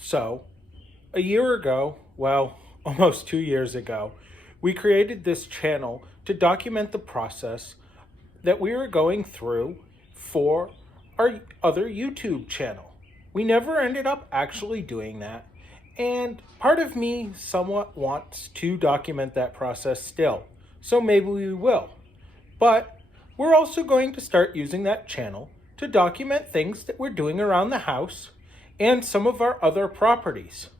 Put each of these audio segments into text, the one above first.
So, a year ago, well, almost 2 years ago, we created this channel to document the process that we were going through for our other YouTube channel. We never ended up actually doing that, and part of me somewhat wants to document that process still, so maybe we will. But we're also going to start using that channel to document things that we're doing around the house and some of our other properties.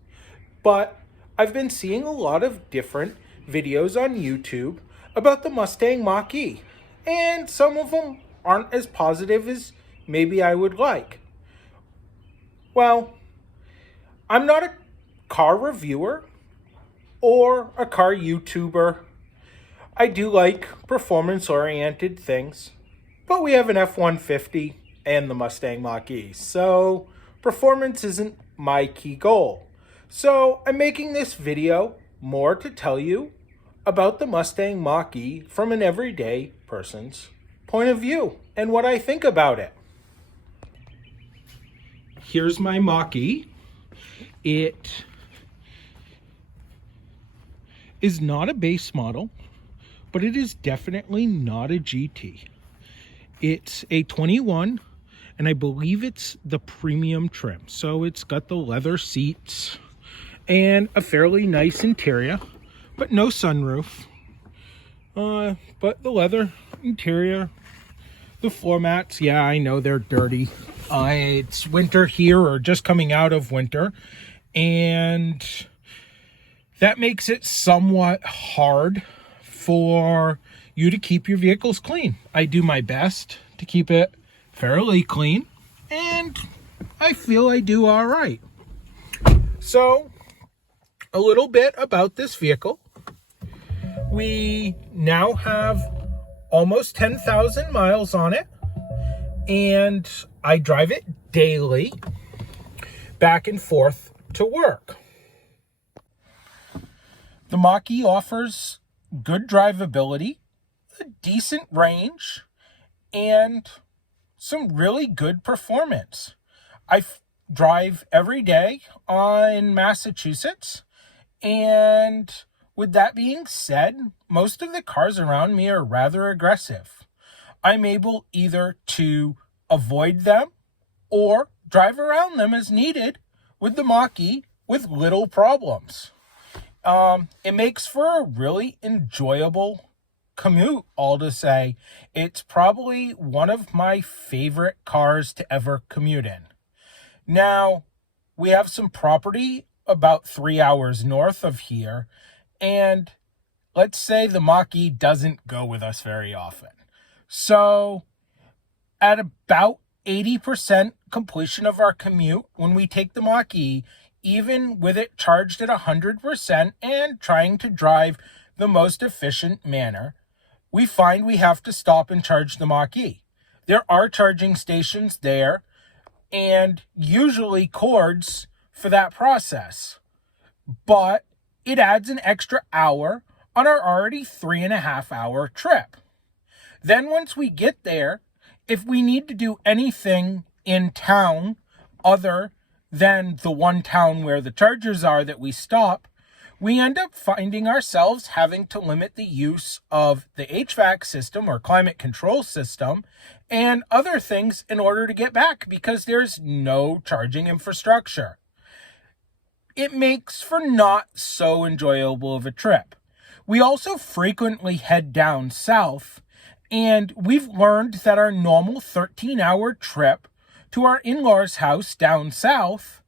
But I've been seeing a lot of different videos on YouTube about the Mustang Mach-E, and some of them aren't as positive as maybe I would like. Well, I'm not a car reviewer or a car YouTuber. I do like performance-oriented things, but we have an F-150 and the Mustang Mach-E, so performance isn't my key goal. So I'm making this video more to tell you about the Mustang Mach-E from an everyday person's point of view and what I think about it. Here's my Mach-E. It is not a base model, but it is definitely not a GT. It's a 21, and I believe it's the premium trim. So it's got the leather seats and a fairly nice interior, but no sunroof. But the leather interior, the floor mats, yeah, I know they're dirty. It's winter here, or just coming out of winter, and that makes it somewhat hard for you to keep your vehicles clean. I do my best to keep it fairly clean, and I feel I do all right. So, a little bit about this vehicle. We now have almost 10,000 miles on it, and I drive it daily back and forth to work. The Mach-E offers good drivability, a decent range, and some really good performance. I drive every day in Massachusetts, and with that being said, most of the cars around me are rather aggressive. I'm able either to avoid them or drive around them as needed with the Mach-E with little problems. It makes for a really enjoyable commute, all to say. It's probably one of my favorite cars to ever commute in. Now, we have some property about 3 hours north of here, and let's say the Mach-E doesn't go with us very often. So, at about 80% completion of our commute, when we take the Mach-E, even with it charged at 100% and trying to drive the most efficient manner, we find we have to stop and charge the Mach-E. There are charging stations there, and usually cords for that process. But it adds an extra hour on our already 3.5-hour trip. Then once we get there, if we need to do anything in town other than the one town where the chargers are that we stop, we end up finding ourselves having to limit the use of the HVAC system or climate control system and other things in order to get back because there's no charging infrastructure. It makes for not so enjoyable of a trip. We also frequently head down south, and we've learned that our normal 13-hour trip to our in-laws' house down south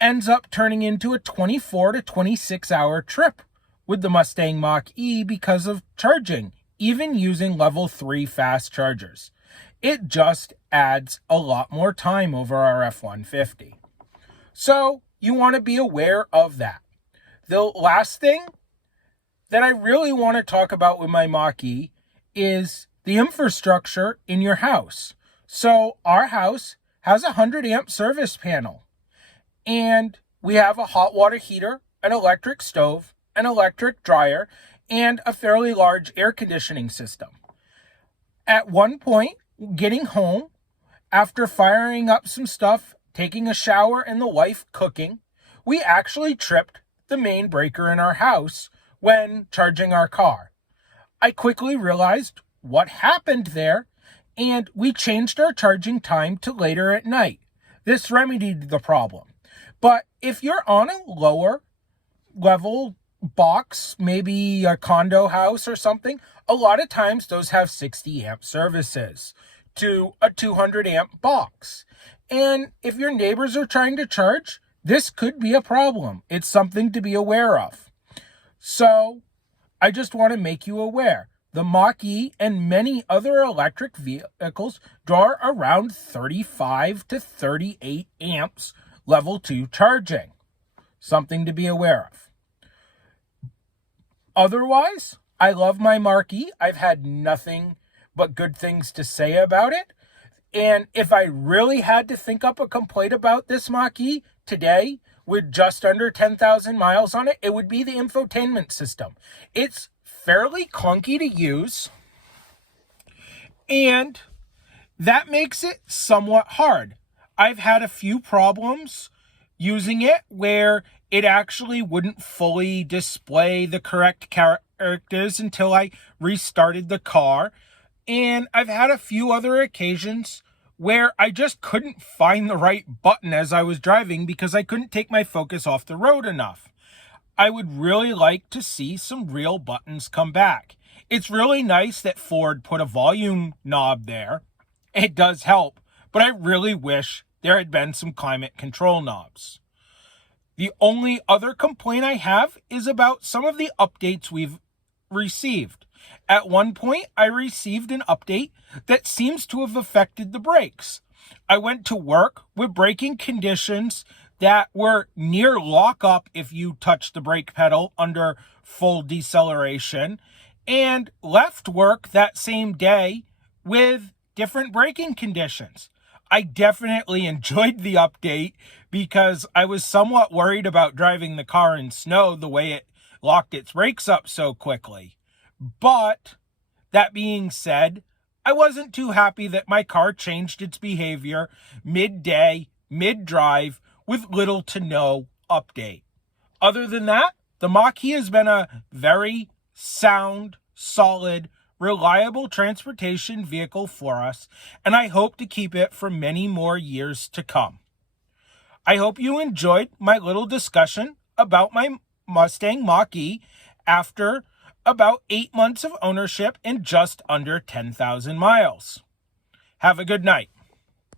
ends up turning into a 24 to 26-hour trip with the Mustang Mach-E because of charging, even using level 3 fast chargers. It just adds a lot more time over our F-150. So, you want to be aware of that. The last thing that I really want to talk about with my Mach-E is the infrastructure in your house. So our house has a 100 amp service panel, and we have a hot water heater, an electric stove, an electric dryer, and a fairly large air conditioning system. At one point, getting home, after firing up some stuff taking a shower and the wife cooking, we actually tripped the main breaker in our house when charging our car. I quickly realized what happened there, and we changed our charging time to later at night. This remedied the problem. But if you're on a lower level box, maybe a condo house or something, a lot of times those have 60 amp services to a 200 amp box. And if your neighbors are trying to charge, this could be a problem. It's something to be aware of. So I just want to make you aware. The Mach-E and many other electric vehicles draw around 35 to 38 amps level 2 charging. Something to be aware of. Otherwise, I love my Mach-E. I've had nothing but good things to say about it. And if I really had to think up a complaint about this Mach-E today, with just under 10,000 miles on it, it would be the infotainment system. It's fairly clunky to use, and that makes it somewhat hard. I've had a few problems using it where it actually wouldn't fully display the correct characters until I restarted the car. And I've had a few other occasions where I just couldn't find the right button as I was driving because I couldn't take my focus off the road enough. I would really like to see some real buttons come back. It's really nice that Ford put a volume knob there. It does help, but I really wish there had been some climate control knobs. The only other complaint I have is about some of the updates we've received. At one point, I received an update that seems to have affected the brakes. I went to work with braking conditions that were near lockup if you touch the brake pedal under full deceleration, and left work that same day with different braking conditions. I definitely enjoyed the update because I was somewhat worried about driving the car in snow the way it locked its brakes up so quickly. But that being said, I wasn't too happy that my car changed its behavior midday, mid-drive, with little to no update. Other than that, the Mach-E has been a very sound, solid, reliable transportation vehicle for us, and I hope to keep it for many more years to come. I hope you enjoyed my little discussion about my Mustang Mach-E after about 8 months of ownership and just under 10,000 miles. Have a good night.